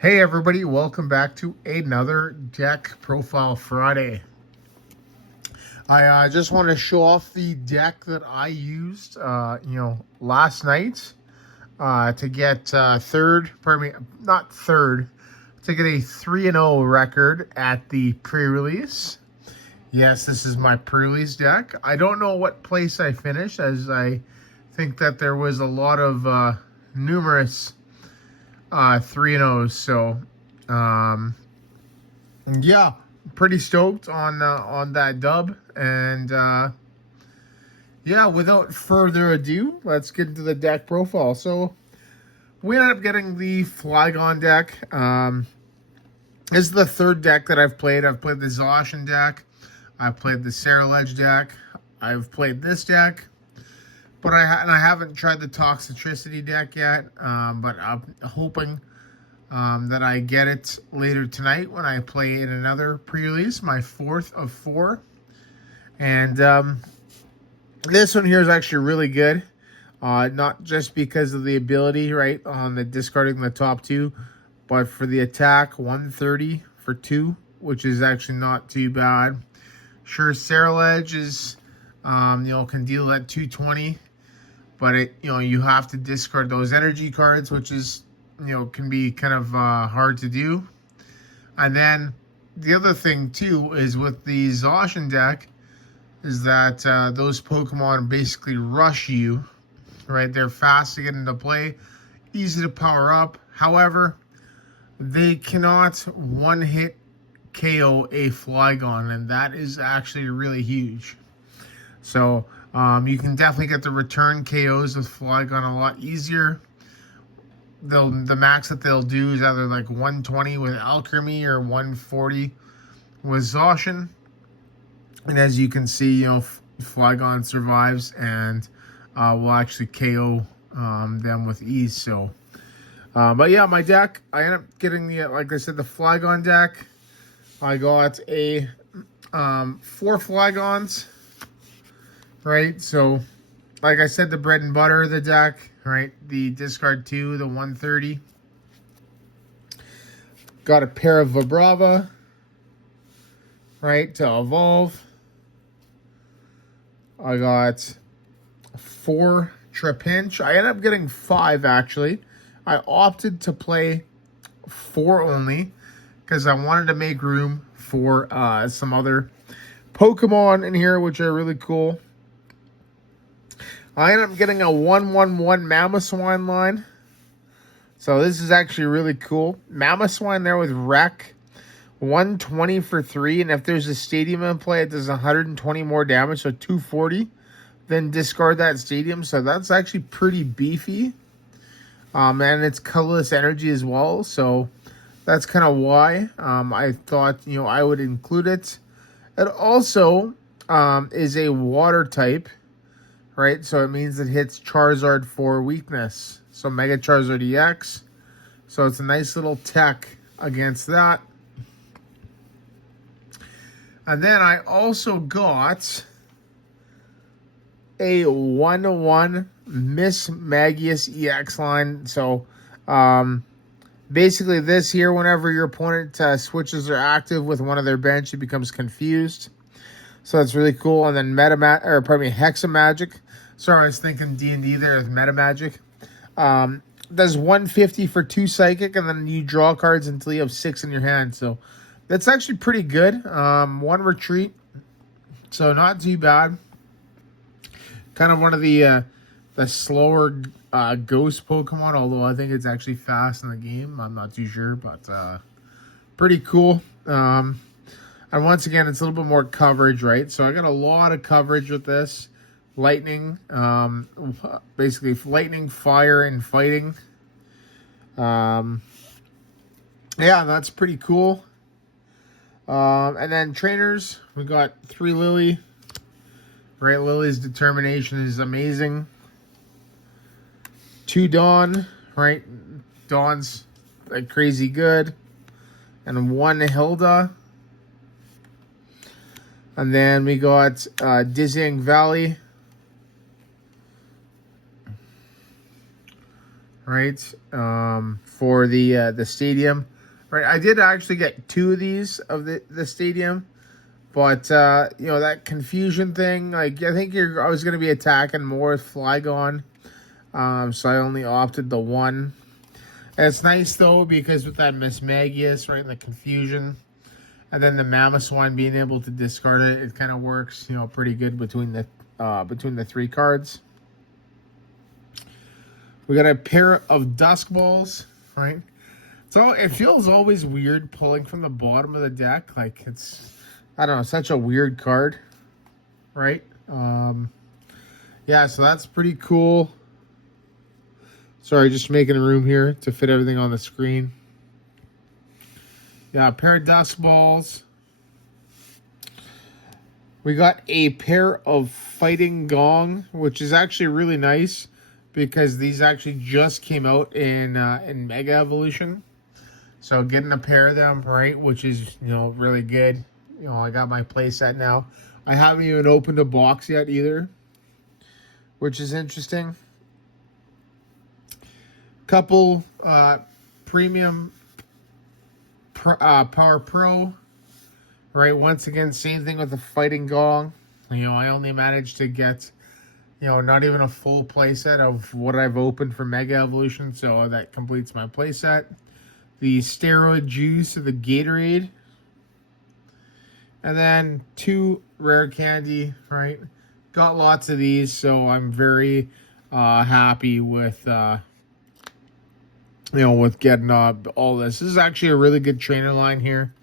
Hey everybody, welcome back to another Deck Profile Friday. I just want to show off the deck that I used, last night to get not third, to get a 3-0 record at the pre-release. Yes, this is my pre-release deck. I don't know what place I finished, as I think that there was a lot of numerous 3-0s, so yeah, pretty stoked on that dub. And yeah, without further ado, let's get into the deck profile. So we ended up getting the Flygon deck. This is the third deck that I've played. I've played the Zacian deck, I've played the Ceruledge deck, I've played this deck, but I haven't tried the Toxicity deck yet. But I'm hoping that I get it later tonight when I play in another pre-release, my 4th of 4. And this one here is actually really good. Not just because of the ability, right, on the discarding the top 2, but for the attack, 130 for 2, which is actually not too bad. Sure, Ceruledge is, can deal at 220, but you have to discard those energy cards, which is, can be kind of hard to do. And then the other thing too is with the Zacian deck is that those Pokemon basically rush you, right? They're fast to get into play, easy to power up. However, they cannot one-hit KO a Flygon, and that is actually really huge. So you can definitely get the return KOs with Flygon a lot easier. The max that they'll do is either like 120 with Alchemy or 140 with Zacian. And as you can see, Flygon survives and will actually KO them with ease. So, but yeah, my deck, I ended up getting like I said, the Flygon deck. I got a 4 Flygons, right? So, like I said, the bread and butter of the deck, right? The discard 2, the 130. Got a pair of Vibrava, right, to evolve. I got 4 Trapinch. I ended up getting 5, actually. I opted to play 4 only because I wanted to make room for some other Pokemon in here, which are really cool. I ended up getting a 1/1/1 Mamoswine line. So this is actually really cool. Mamoswine there with Wreck. 120 for 3. And if there's a stadium in play, it does 120 more damage. So 240. Then discard that stadium. So that's actually pretty beefy. And it's colorless energy as well. So that's kind of why I thought, I would include it. It also is a water type. Right, so it means it hits Charizard for weakness. So Mega Charizard EX. So it's a nice little tech against that. And then I also got a 1/1 Mismagius EX line. So basically this here, whenever your opponent switches their active with one of their bench, it becomes confused. So that's really cool. And then Hexamagic. Sorry, I was thinking D&D there with Metamagic. Does 150 for 2 Psychic, and then you draw cards until you have 6 in your hand. So that's actually pretty good. 1 Retreat. So not too bad. Kind of one of the slower ghost Pokemon, although I think it's actually fast in the game. I'm not too sure, but pretty cool. And once again, it's a little bit more coverage, right? So I got a lot of coverage with this. Lightning, basically lightning, fire, and fighting. Yeah, that's pretty cool. And then trainers, we got 3 Lily. Right, Lillies Determination is amazing. 2 Dawn, right? Dawn's like crazy good. And 1 Hillda. And then we got Dizzying Valley. right? For the stadium, right? I did actually get 2 of these of the stadium, but you know, that confusion thing. Like, I think I was gonna be attacking more with Flygon, so I only opted the 1. And it's nice though because with that Mismagius, right, and the confusion, and then the Mamoswine being able to discard it, it kind of works, you know, pretty good between the 3 cards. We got a pair of Duskballs, right? So it feels always weird pulling from the bottom of the deck. Like, it's, I don't know, such a weird card, right? Yeah, so that's pretty cool. Sorry, just making room here to fit everything on the screen. Yeah, a pair of Duskballs. We got a pair of Fighting Gong, which is actually really nice because these actually just came out in Mega Evolution. So getting a pair of them, right, which is, you know, really good. You know, I got my playset now. I haven't even opened a box yet either, which is interesting. Couple premium Power Pro, right? Once again, same thing with the Fighting Gong. You know, I only managed to get, you know, not even a full playset of what I've opened for Mega Evolution, so that completes my playset. The Steroid Juice of the Gatorade. And then 2 Rare Candy, right? Got lots of these, so I'm very happy with you know, with getting all this. This is actually a really good trainer line here.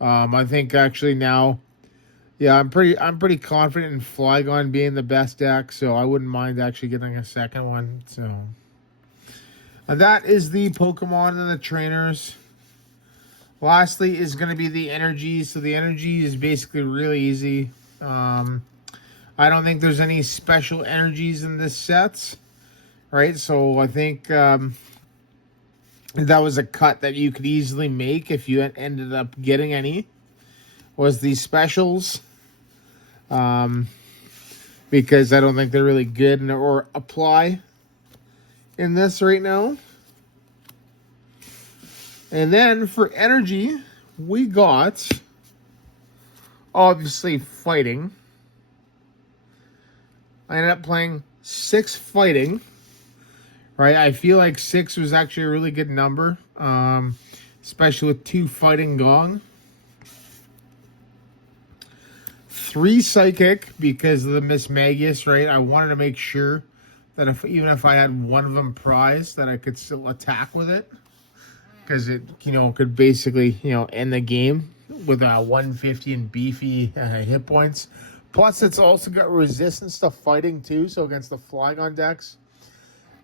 I think actually now, yeah, I'm pretty confident in Flygon being the best deck, so I wouldn't mind actually getting a second one. So, and that is the Pokemon and the trainers. Lastly is going to be the energy. So the energy is basically really easy. I don't think there's any special energies in this set, right? So I think that was a cut that you could easily make if you ended up getting any, was these specials. Because I don't think they're really good or apply in this right now. And then for energy, we got, obviously, Fighting. I ended up playing 6 Fighting. Right, I feel like 6 was actually a really good number, especially with 2 Fighting Gong. 3 Psychic because of the Mismagius, right? I wanted to make sure that even if I had one of them prized, that I could still attack with it, because it, you know, could basically, you know, end the game with 150 and beefy hit points. Plus, it's also got resistance to fighting too, so against the Flygon decks.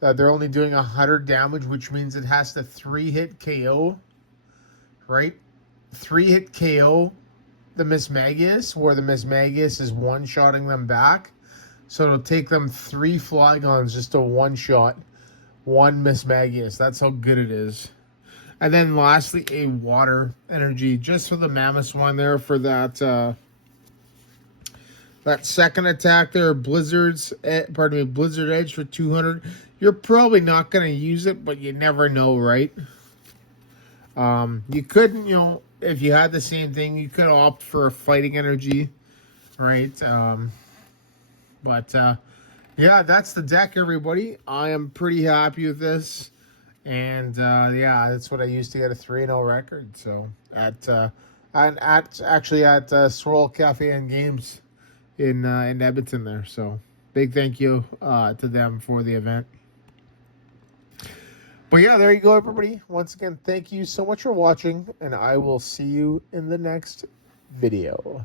They're only doing 100 damage, which means it has to 3-hit KO, right? 3-hit KO the Mismagius, where the Mismagius is one-shotting them back. So it'll take them 3 Flygons just to one-shot 1 Mismagius. That's how good it is. And then lastly, a water energy, just for the Mamoswine there for that that second attack there, Blizzard Edge for 200. You're probably not going to use it, but you never know, right? You couldn't, you know, if you had the same thing, you could opt for a Fighting Energy, right? Yeah, that's the deck, everybody. I am pretty happy with this. And, yeah, that's what I used to get a 3-0 record. So, actually at Swirl Cafe and Games in Edmonton there. So, big thank you to them for the event. But yeah, there you go, everybody. Once again, thank you so much for watching, and I will see you in the next video.